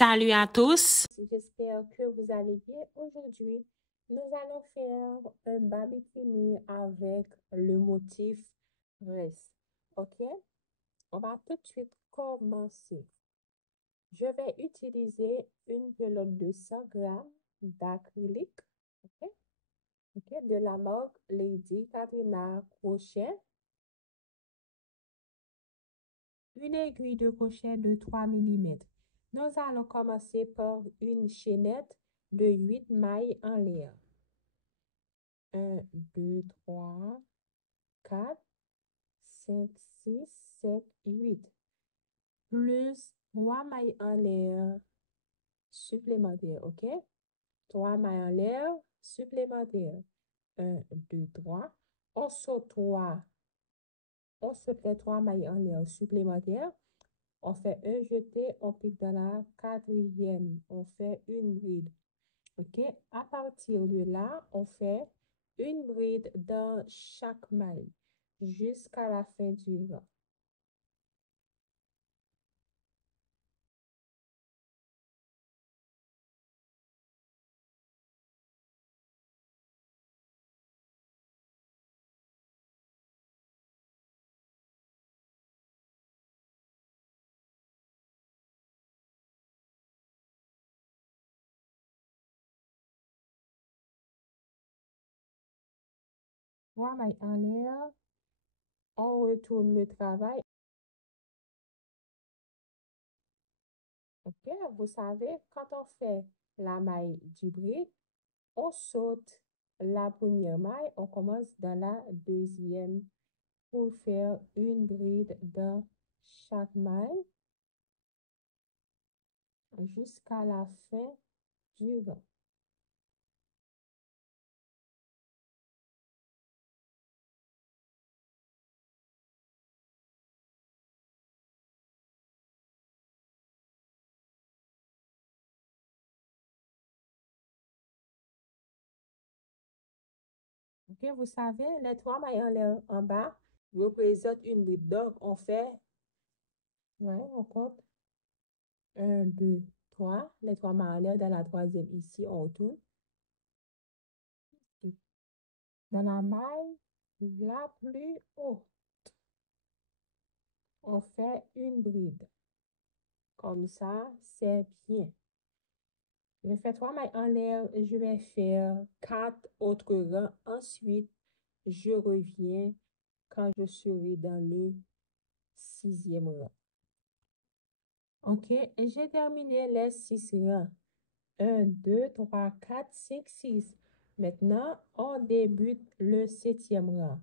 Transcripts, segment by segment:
Salut à tous. J'espère que vous allez bien. Aujourd'hui, nous allons faire un barbecue avec le motif reste. OK? On va tout de suite commencer. Je vais utiliser une pelote de 100 grammes d'acrylique. OK? OK? De la marque Lady Katrina Crochet. Une aiguille de crochet de 3 mm. Nous allons commencer par une chaînette de 8 mailles en l'air. 1, 2, 3, 4, 5, 6, 7, 8. Plus 3 mailles en l'air supplémentaires, OK? 3 mailles en l'air supplémentaires. 1, 2, 3. On saute 3. On saute les 3 mailles en l'air supplémentaires. On fait un jeté, on pique dans la quatrième. On fait une bride. OK? À partir de là, on fait une bride dans chaque maille jusqu'à la fin du rang. Trois mailles en l'air, on retourne le travail. OK? Vous savez, quand on fait la maille du bride, on saute la première maille, on commence dans la deuxième pour faire une bride dans chaque maille jusqu'à la fin du rang. OK, vous savez, les trois mailles en l'air en bas représentent une bride. Donc, on fait, on compte 1, 2, 3. Les trois mailles en l'air dans la troisième ici, on retourne. Dans la maille la plus haute, on fait une bride. Comme ça, c'est bien. Je fais trois mailles en l'air, je vais faire 4 autres rangs. Ensuite, je reviens quand je serai dans le 6e rang. OK, j'ai terminé les 6 rangs. 1, 2, 3, 4, 5, 6. Maintenant, on débute le 7e rang.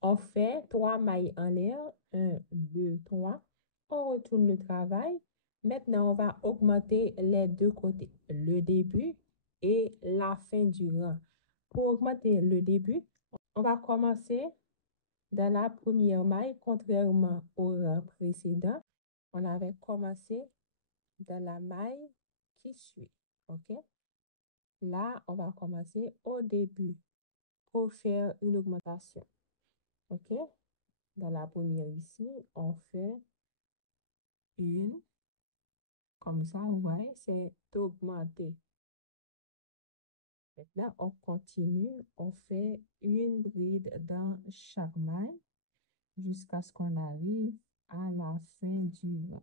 On fait 3 mailles en l'air. 1, 2, 3. On retourne le travail. Maintenant, on va augmenter les deux côtés, le début et la fin du rang. Pour augmenter le début, on va commencer dans la première maille, contrairement au rang précédent. On avait commencé dans la maille qui suit. OK? Là, on va commencer au début pour faire une augmentation. OK? Dans la première ici, on fait une. Comme ça, vous voyez, c'est augmenté. Maintenant, on continue. On fait une bride dans chaque maille jusqu'à ce qu'on arrive à la fin du rang.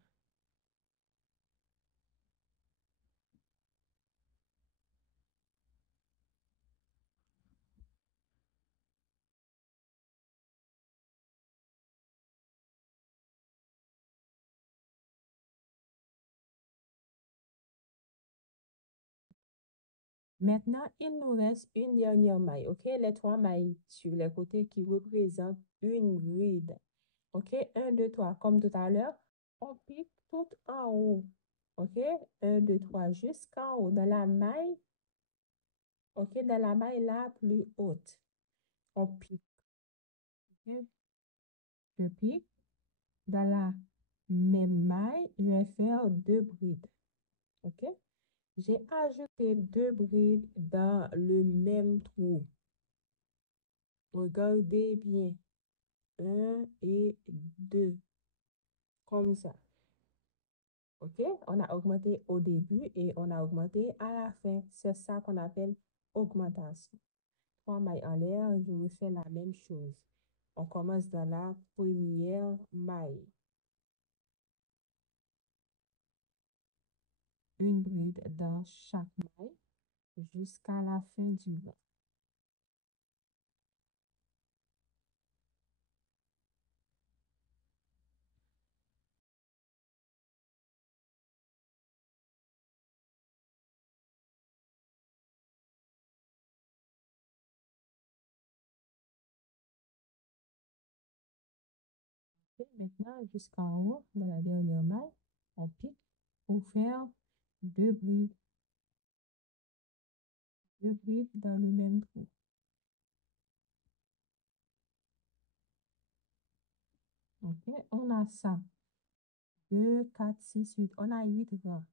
Maintenant, il nous reste une dernière maille, OK? Les trois mailles sur les côtés qui représentent une bride. OK? 1, 2, 3, comme tout à l'heure, on pique tout en haut. OK? 1, 2, 3, jusqu'en haut, dans la maille, OK? Dans la maille la plus haute. On pique. OK? Je pique. Dans la même maille, je vais faire 2 brides. OK? J'ai ajouté 2 brides dans le même trou. Regardez bien. 1 et 2. Comme ça. OK? On a augmenté au début et on a augmenté à la fin. C'est ça qu'on appelle augmentation. Trois mailles en l'air, je refais la même chose. On commence dans la première maille. Une bride dans chaque maille jusqu'à la fin du rang. Et maintenant, jusqu'en haut, dans la dernière maille, on pique pour faire deux brides, dans le même trou. OK? On a ça. 2, 4, 6, 8. On a 8 rangs.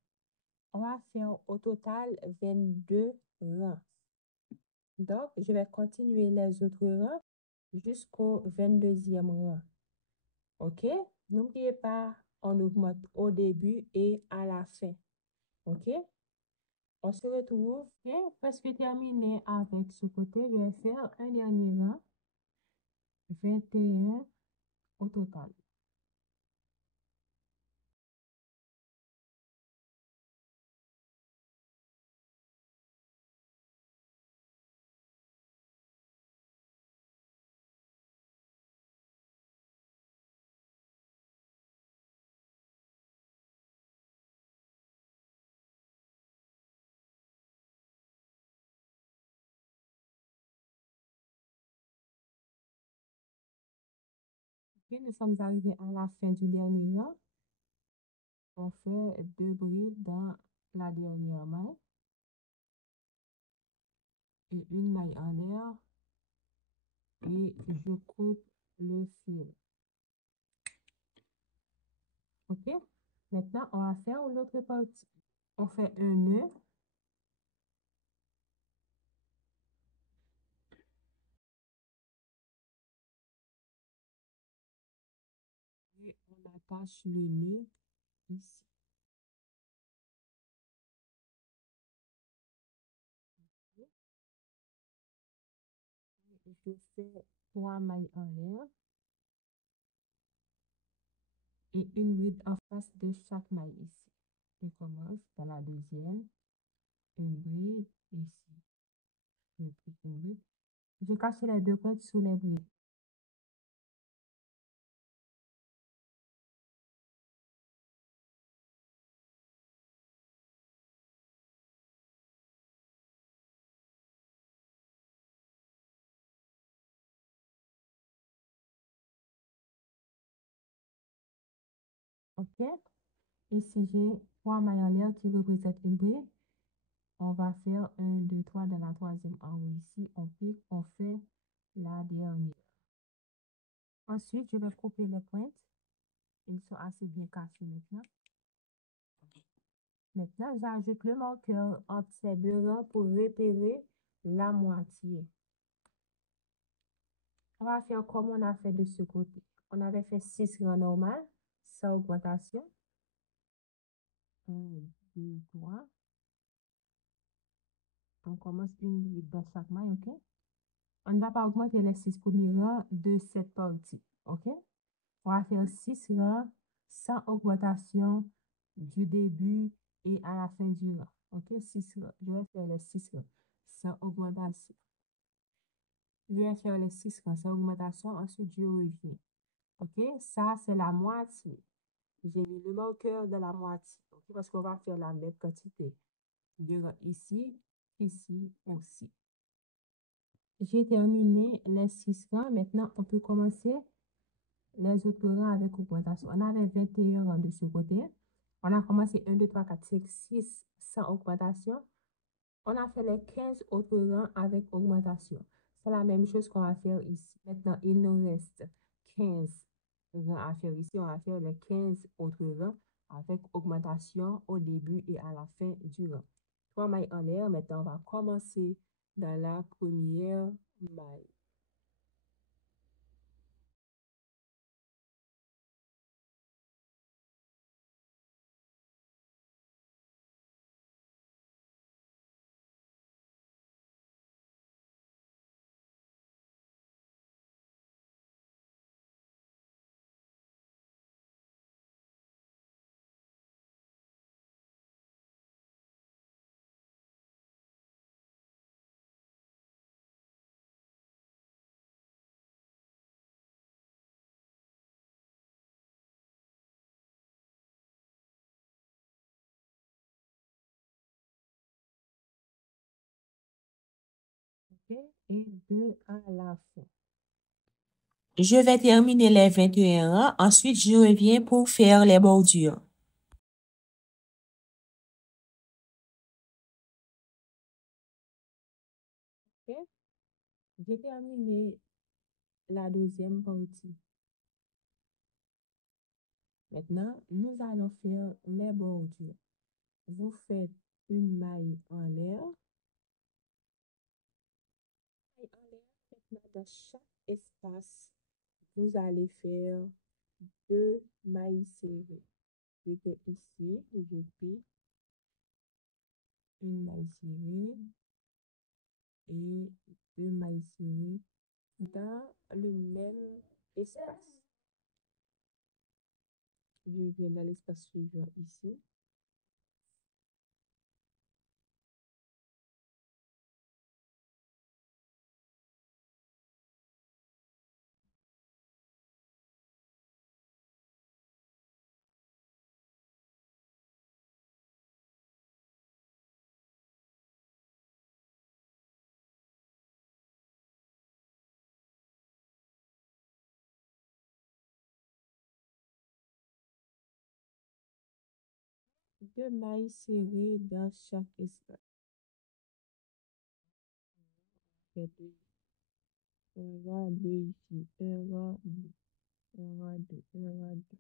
On va faire au total 22 rangs. Donc, je vais continuer les autres rangs jusqu'au 22e rang. OK? N'oubliez pas, on augmente au début et à la fin. OK? On se retrouve. Et presque terminé avec ce côté. Je vais faire un dernier rang. 21 au total. Puis nous sommes arrivés à la fin du dernier rang. On fait deux brides dans la dernière maille et une maille en l'air et je coupe le fil. OK? Maintenant, on va faire l'autre partie. On fait un nœud. Et on attache le nœud ici. Je fais trois mailles en l'air et une bride en face de chaque maille ici. Je commence dans la deuxième, une bride ici. Je plie une bride. Je cache les deux cordes sous les brides. OK? Ici, j'ai trois mailles en l'air qui représentent une bride. On va faire un, deux, trois dans la troisième en haut ici. On pique, on fait la dernière. Ensuite, je vais couper les pointes. Ils sont assez bien cachés maintenant. Maintenant, j'ajoute le marqueur entre ces deux rangs pour repérer la moitié. On va faire comme on a fait de ce côté. On avait fait 6 rangs normal, sans augmentation. 1, 2, 3. On commence une bride dans chaque maille, OK? On ne va pas augmenter les 6 premiers rangs de cette partie, OK? On va faire 6 rangs sans augmentation du début et à la fin du rang. OK? 6 rangs. Je vais faire les 6 rangs sans augmentation. Je vais faire les 6 rangs sans augmentation. Ensuite, je reviens. OK? Ça, c'est la moitié. J'ai mis le marqueur de la moitié. OK? Parce qu'on va faire la même quantité de rangs ici, ici, aussi. J'ai terminé les 6 rangs. Maintenant, on peut commencer les autres rangs avec augmentation. On avait 21 rangs de ce côté. On a commencé 1, 2, 3, 4, 5, 6 sans augmentation. On a fait les 15 autres rangs avec augmentation. C'est la même chose qu'on va faire ici. Maintenant, il nous reste 15 rangs à faire ici. On va faire les 15 autres rangs avec augmentation au début et à la fin du rang. Trois mailles en l'air. Maintenant, on va commencer dans la première maille. et 2 à la fin. Je vais terminer les 21 rangs. Ensuite, je reviens pour faire les bordures. Ok? J'ai terminé la deuxième partie. Maintenant, nous allons faire les bordures. Vous faites une maille en l'air. Maintenant, dans chaque espace, vous allez faire 2 mailles serrées. Je vais ici, je pique une maille serrée et 2 mailles serrées dans le même espace. Je viens dans l'espace suivant ici. Deux mailles serrées dans chaque espace. Fait deux. Un rang, deux ici. Un rang, deux. Un rang, deux. Un rang, deux.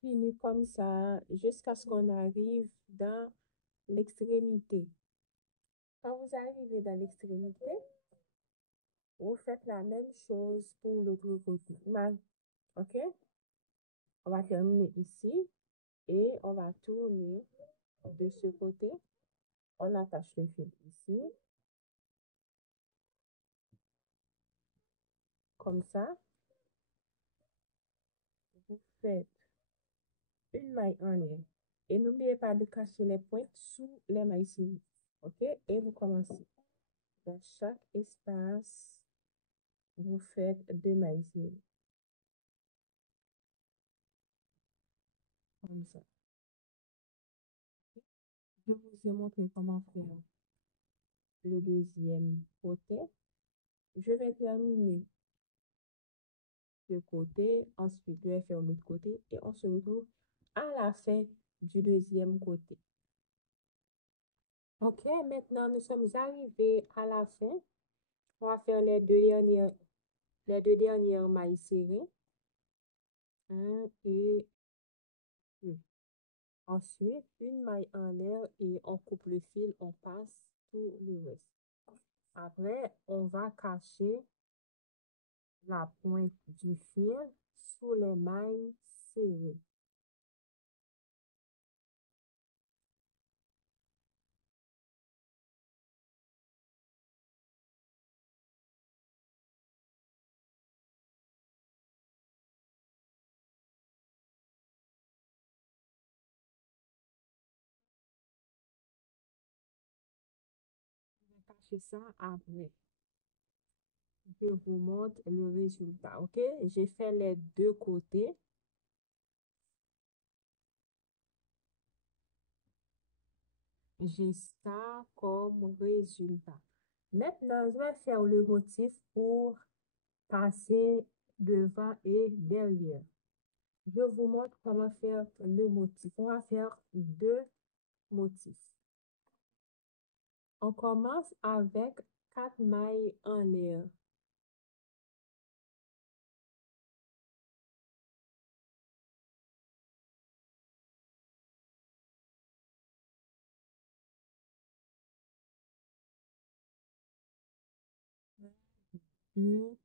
Fini comme ça jusqu'à ce qu'on arrive dans l'extrémité. Quand vous arrivez dans l'extrémité, vous faites la même chose pour l'autre côté. OK? On va terminer ici et on va tourner de ce côté. On attache le fil ici, comme ça. Vous faites une maille en l'air. Et n'oubliez pas de cacher les pointes sous les mailles serrées. OK? Et vous commencez. Dans chaque espace, vous faites deux mailles serrées. Comme ça. Je vous ai montré comment faire le deuxième côté. Je vais terminer ce côté, ensuite je vais faire l'autre côté et on se retrouve à la fin du deuxième côté. Ok, maintenant nous sommes arrivés à la fin. On va faire les deux dernières mailles serrées. Un et deux. Ensuite, une maille en l'air et on coupe le fil, on passe tout le reste. Après, on va cacher la pointe du fil sous les mailles serrées. On va cacher ça après. Je vous montre le résultat, ok? J'ai fait les deux côtés. J'ai ça comme résultat. Maintenant, je vais faire le motif pour passer devant et derrière. Je vous montre comment faire le motif. On va faire deux motifs. On commence avec 4 mailles en l'air. Deux,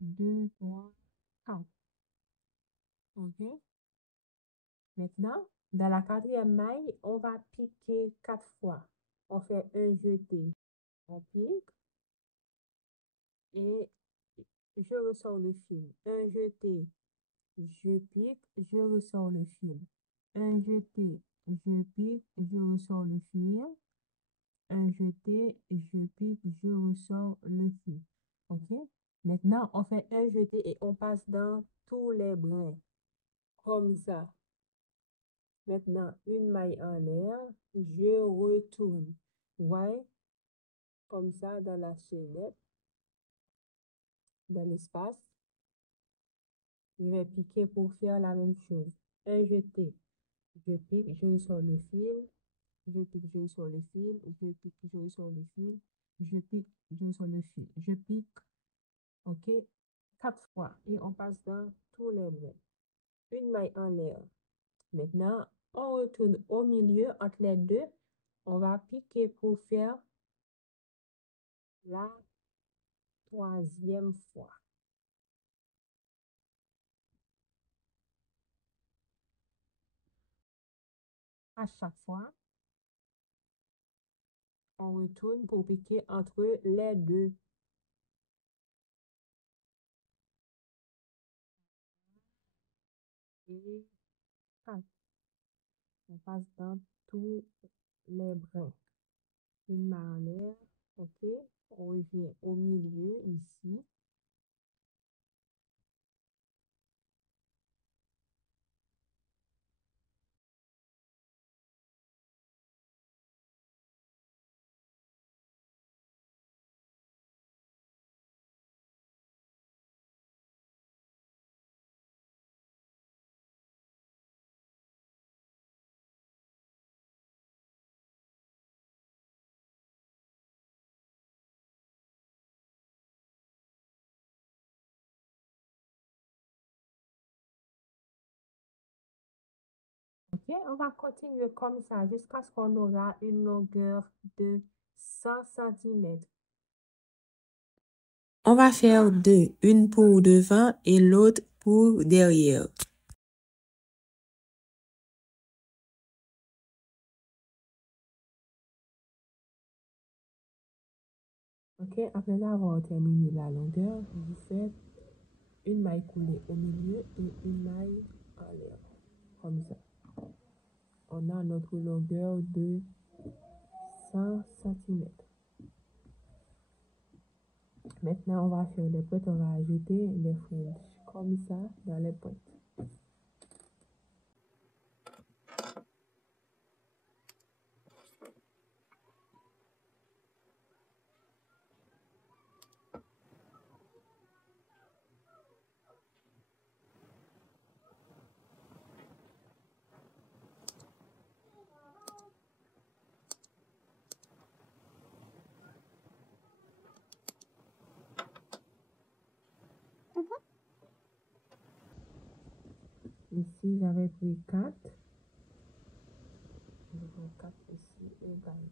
deux, trois, quatre. OK? Maintenant, dans la quatrième maille, on va piquer 4 fois. On fait un jeté, on pique et je ressors le fil. Un jeté, je pique, je ressors le fil. Un jeté, je pique, je ressors le fil. un jeté, je pique, je ressors le fil. OK? Maintenant, on fait un jeté et on passe dans tous les brins. Comme ça. Maintenant, une maille en l'air, je retourne. Ouais, comme ça dans la chaînette, dans l'espace. Je vais piquer pour faire la même chose. Un jeté, je pique, je ressors le fil, je pique, je ressors le fil, je pique, je ressors le fil, je pique, je ressors le fil, je pique, ok, 4 fois. Et on passe dans tous les brins. Une maille en l'air. Maintenant, on retourne au milieu entre les deux. On va piquer pour faire la troisième fois. À chaque fois, on retourne pour piquer entre les deux. Et 4. On passe dans tous les brins. Une manière, ok? On revient au milieu ici. Ok, on va continuer comme ça jusqu'à ce qu'on aura une longueur de 100 cm. On va faire deux, une pour devant et l'autre pour derrière. Ok, après avoir terminé la longueur, vous faites une maille coulée au milieu et une maille en l'air, comme ça. On a notre longueur de 100 cm. Maintenant, on va faire les pointes, on va ajouter les fringes comme ça dans les pointes. Ici, j'avais pris 4. Je prends 4 ici également.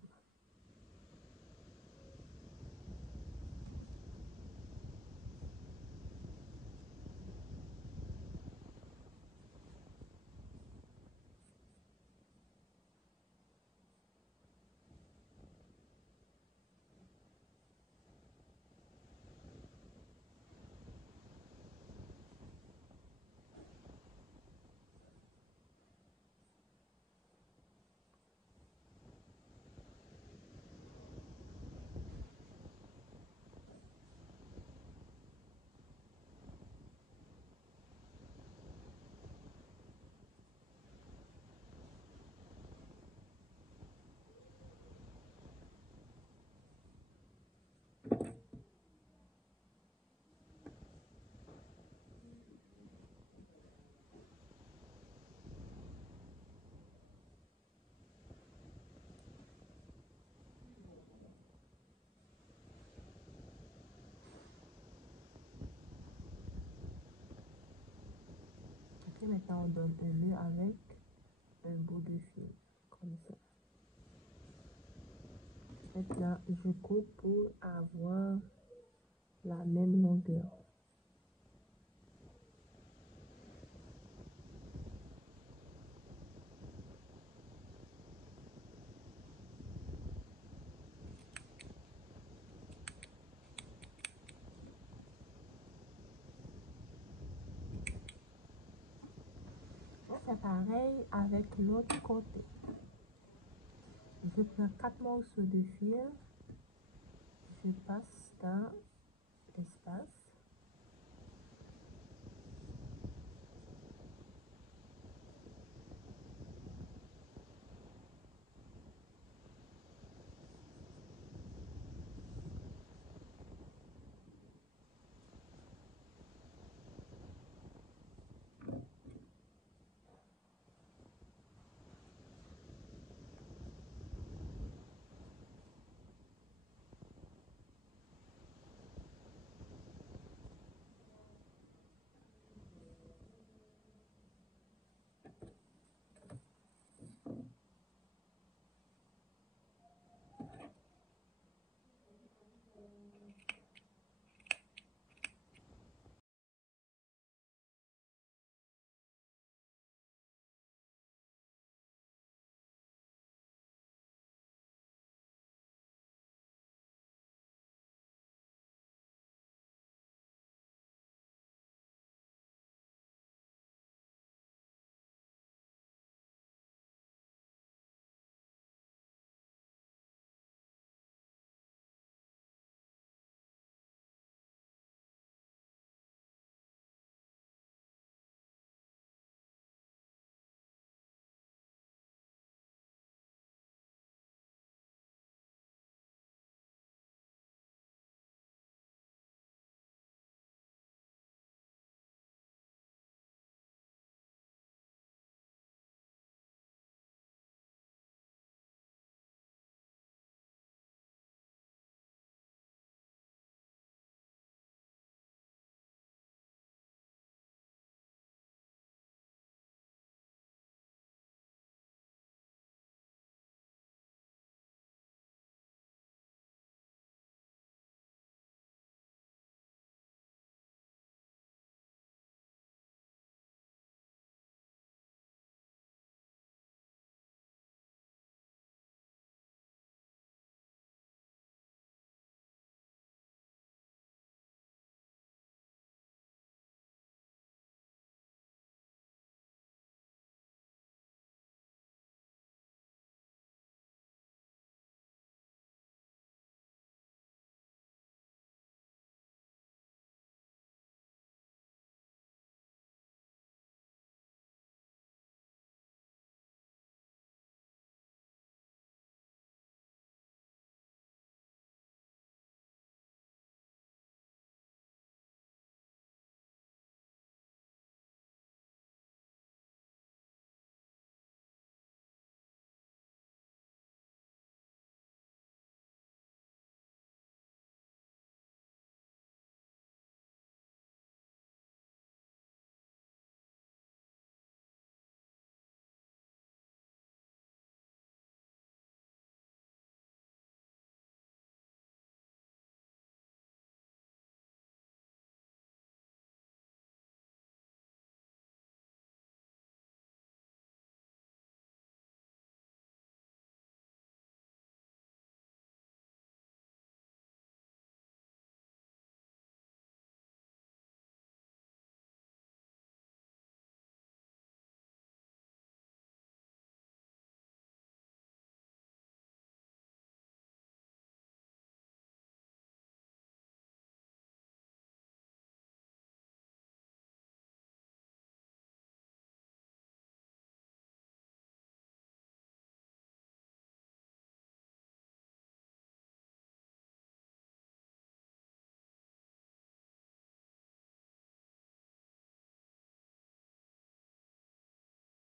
Ok, maintenant on donne un nœud avec un bout de fil, comme ça. Maintenant, je coupe pour avoir la même longueur. On fait pareil avec l'autre côté. Je prends 4 morceaux de fil, je passe dans l'espace.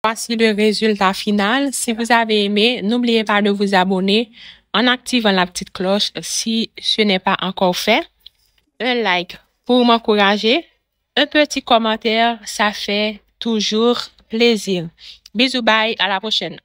Voici le résultat final. Si vous avez aimé, n'oubliez pas de vous abonner en activant la petite cloche si ce n'est pas encore fait. Un like pour m'encourager. Un petit commentaire, ça fait toujours plaisir. Bisous, bye, à la prochaine.